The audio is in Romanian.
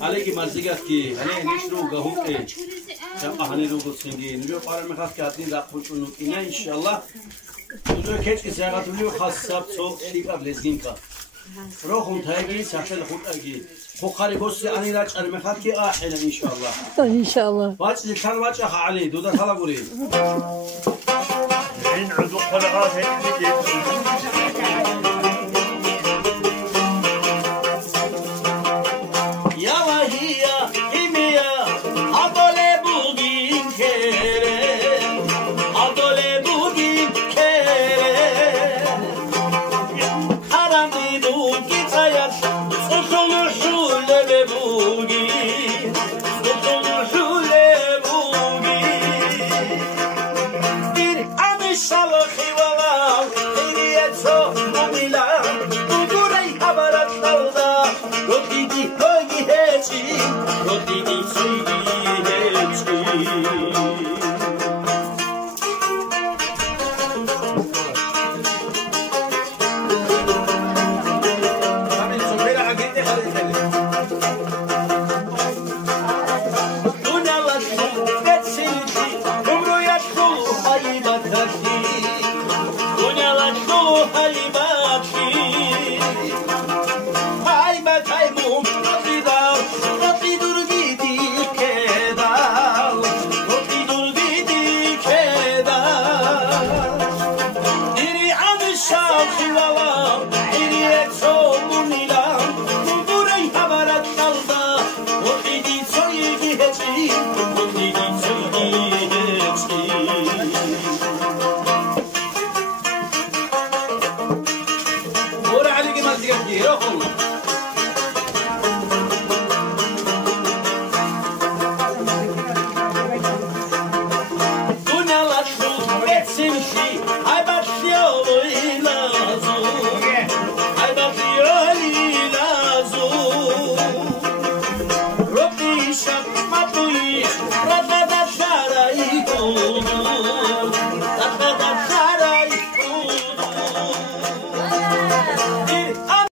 Alegi marzigat ki, ane nishru gahute, jam ahane rogo tsingi. Nujo para mekhas ki atin rapurchunu ina inshallah. Nujo keç ki zagatulio khassab soq shikab lezginka. Rohum taygi sahel khutagi. Khokhari gossi ani rach ar mekhas ki ahena inshallah. İnşallah. Vaç litan vaç ali duda khala guri. In udu qalaat Radha